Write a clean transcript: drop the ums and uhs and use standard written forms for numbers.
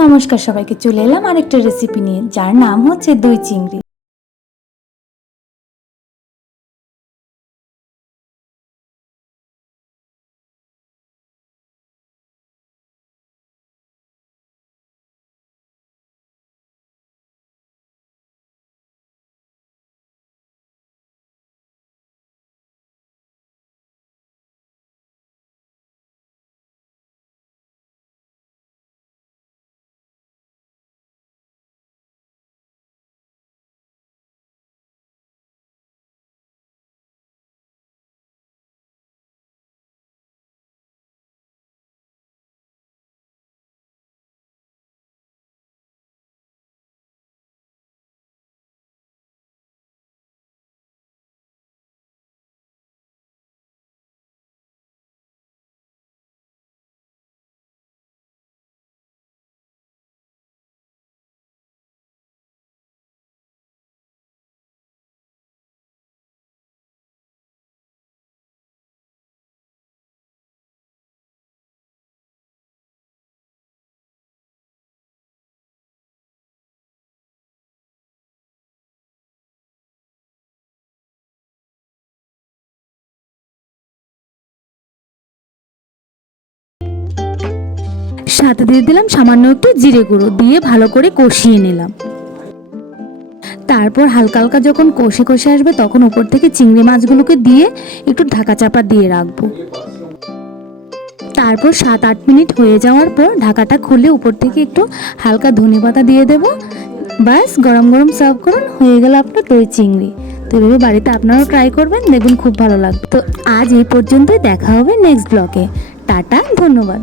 নমস্কার সবাইকে, চলে এলাম আরেকটা রেসিপি নিয়ে, যার নাম হচ্ছে দই চিংড়ি। সাথে দিয়ে দিলাম সামান্য একটু জিরে গুঁড়ো, দিয়ে ভালো করে কষিয়ে নিলাম। তারপর হালকা হালকা যখন কষে কষে আসবে, তখন উপর থেকে চিংড়ি মাছগুলোকে দিয়ে একটু ঢাকা চাপা দিয়ে রাখবো। তারপর 7-8 মিনিট হয়ে যাওয়ার পর ঢাকাটা খুলে উপর থেকে একটু হালকা ধনেপাতা দিয়ে দেবো। বাস, গরম গরম সার্ভ করুন, হয়ে গেল আপনার দই চিংড়ি। তো এভাবে বাড়িতে আপনারাও ট্রাই করবেন, দেখুন খুব ভালো লাগবে। তো আজ এই পর্যন্তই, দেখা হবে নেক্সট ব্লগে। টাটা, ধন্যবাদ।